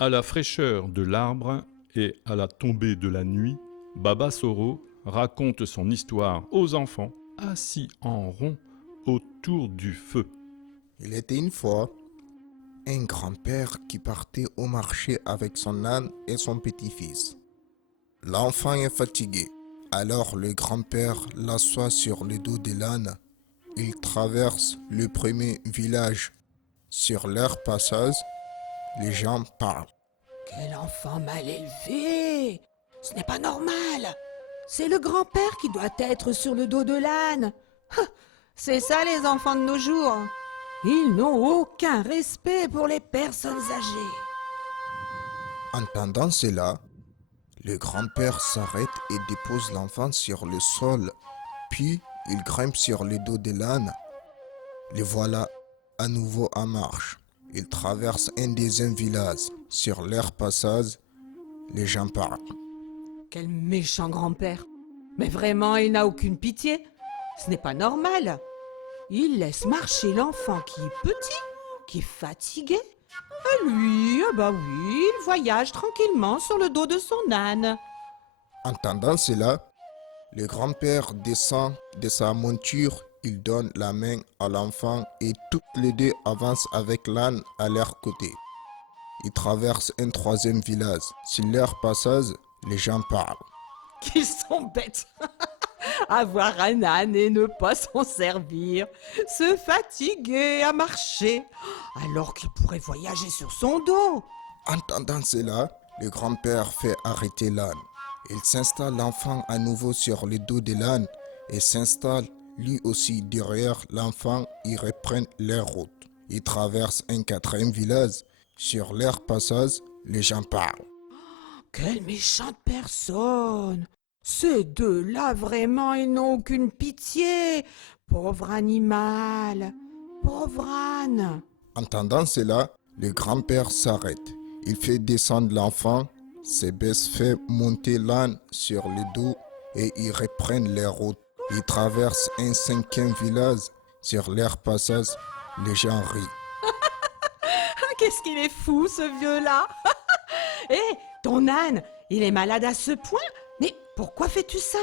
À la fraîcheur de l'arbre et à la tombée de la nuit, Baba Soro raconte son histoire aux enfants assis en rond autour du feu. Il était une fois un grand-père qui partait au marché avec son âne et son petit-fils. L'enfant est fatigué, alors le grand-père l'assoit sur le dos de l'âne. Il traverse le premier village. Sur leur passage, les gens parlent. Quel enfant mal élevé! Ce n'est pas normal! C'est le grand-père qui doit être sur le dos de l'âne. Ah, c'est ça les enfants de nos jours. Ils n'ont aucun respect pour les personnes âgées. Entendant cela, le grand-père s'arrête et dépose l'enfant sur le sol. Puis il grimpe sur le dos de l'âne. Les voilà à nouveau en marche. Ils traversent un deuxième village. Sur leur passage, les gens parlent. Quel méchant grand-père! Mais vraiment, il n'a aucune pitié. Ce n'est pas normal. Il laisse marcher l'enfant qui est petit, qui est fatigué. Et lui, ah bah oui, il voyage tranquillement sur le dos de son âne. Entendant cela, le grand-père descend de sa monture. Il donne la main à l'enfant et toutes les deux avancent avec l'âne à leur côté. Ils traversent un troisième village. Sur leur passage, les gens parlent. Qu'ils sont bêtes! Avoir un âne et ne pas s'en servir, se fatiguer à marcher, alors qu'il pourrait voyager sur son dos. Entendant cela, le grand-père fait arrêter l'âne. Il s'installe l'enfant à nouveau sur le dos de l'âne et s'installe lui aussi derrière l'enfant. Ils reprennent leur route. Ils traversent un quatrième village. Sur leur passage, les gens parlent. Quelle méchante personne! Ces deux-là, vraiment, ils n'ont aucune pitié. Pauvre animal, pauvre âne. Entendant cela, le grand-père s'arrête. Il fait descendre l'enfant. Sébès fait monter l'âne sur le dos et ils reprennent leur route. Ils traversent un cinquième village. Sur leur passage, les gens rient. Ah, qu'est-ce qu'il est fou, ce vieux-là! Hé, ton âne, il est malade à ce point? Mais pourquoi fais-tu ça?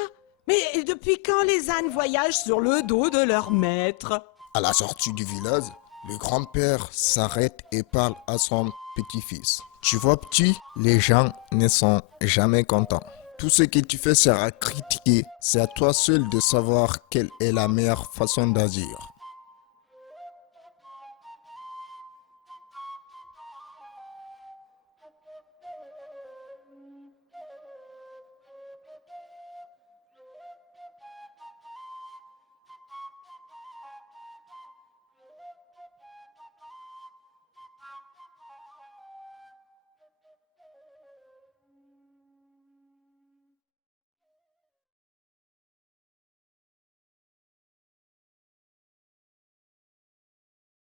Mais depuis quand les ânes voyagent sur le dos de leur maître? À la sortie du village, le grand-père s'arrête et parle à son petit-fils. Tu vois, petit, les gens ne sont jamais contents. Tout ce que tu fais sera critiqué. C'est à toi seul de savoir quelle est la meilleure façon d'agir.